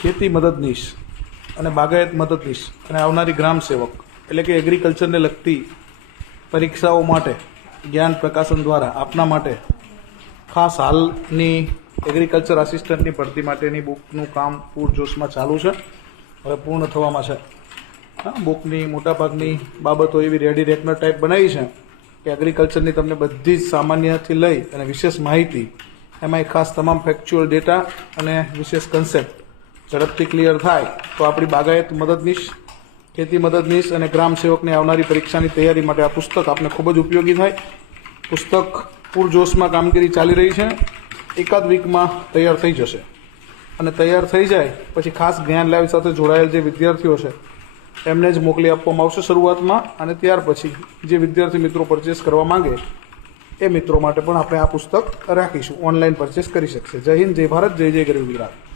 ખેતી મદદનીશ અને બાગાયત મદદનીશ અને આવનારી ગ્રામ સેવક એટલે કે એગ્રીકલ્ચરને લગતી પરીક્ષાઓ માટે જ્ઞાન પ્રકાશન દ્વારા આપના માટે ખાસ હાલની એગ્રીકલ્ચર આસિસ્ટન્ટની ભરતી માટેની બુકનું કામ પૂરજોશમાં ચાલુ છે, હવે પૂર્ણ થવામાં છે. બુકની મોટાભાગની બાબતો એવી રેડી રેકનર ટાઈપ બનાવી છે કે એગ્રીકલ્ચરની તમને બધી જ સામાન્યથી લઈ અને વિશેષ માહિતી, એમાંય ખાસ તમામ ફેક્ચ્યુઅલ ડેટા અને વિશેષ કન્સેપ્ટ ઝડપથી ક્લિયર થાય તો આપણી બાગાયત મદદનીશ, ખેતી મદદનીશ અને ગ્રામ સેવકની આવનારી પરીક્ષાની તૈયારી માટે આ પુસ્તક આપને ખૂબ જ ઉપયોગી થાય. પુસ્તક પૂરજોશમાં કામગીરી ચાલી રહી છે, એકાદ વીકમાં તૈયાર થઈ જશે અને તૈયાર થઈ જાય પછી ખાસ જ્ઞાન લાઈવ સાથે જોડાયેલ જે વિદ્યાર્થીઓ છે એમને જ મોકલી આપવામાં આવશે શરૂઆતમાં, અને ત્યાર પછી જે વિદ્યાર્થી મિત્રો પરચેસ કરવા માંગે એ મિત્રો માટે પણ આપણે આ પુસ્તક રાખીશું, ઓનલાઈન પરચેસ કરી શકશે. જય હિન્દ, જય ભારત, જય જય ગરવી ગુજરાત.